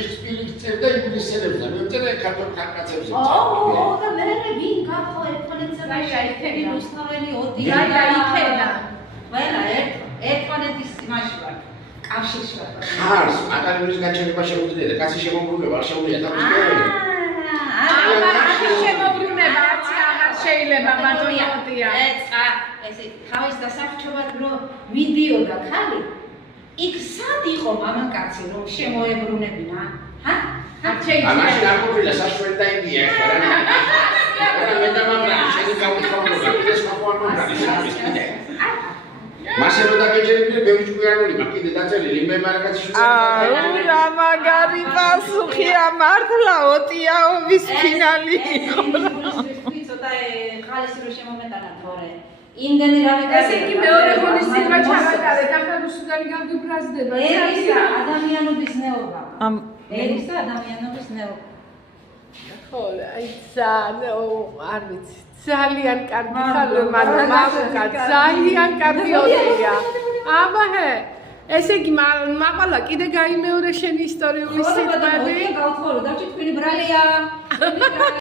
ჭიშს პირიქით წერდა ინგლისელებზე, მე ვწერე ქართულ ხალხაცებზე. და მე ვინ გახო ერთმანეთს რუსთაველი ოდია იქედა. ყველა ერთმანეთის იმაში ვარ. კავშირში ვარ. ხარს, აკადემიის გაჩერება შეუძლია და კაცი შემოbrunება არ შეუძლია თავის შემოbrunება აღარ შეიძლება ბატონია. ესე თავის დასახჩობად რომ ვიდეოდა ხალი იქ სად იყო მამაკაცი რომ შემოებრუნებინა? ჰა? ამაში არ ყოფილა საშველი და იგია ხარა. მე და მამრანი შენი გაუთხოვდება, კიდე სხვა მომრანი შედის კიდე. მასე რო დაგეჯერებინე ბევრი ჭკვიანული მაქვს კიდე დაწერილი მე მარაკაცი აუ რა მაგარი პასუხია მართლა ოტიაობის ფინალი იყო. ცოტა ხალისი რო შემომეტანა თორე. იმდენი რამე ესე იგი მეორე ღონისძიება ჩავატარეთ, ახლა რუსუდანი გაგვიბრაზდება. ერისა ადამიანობის ნეობა. ერისა ადამიანობის ნეობა. ხო, აი არ ვიცი. ძალიან კარგი ხარ, მაგრამ მამუკა ძალიან კარგი ოდია. აბაჰე. ესე იგი მაყალა კიდე გაიმეორე შენი ისტორიული სიტყვები. გაუთხოვრო, დავჭი თქვენი ბრალია.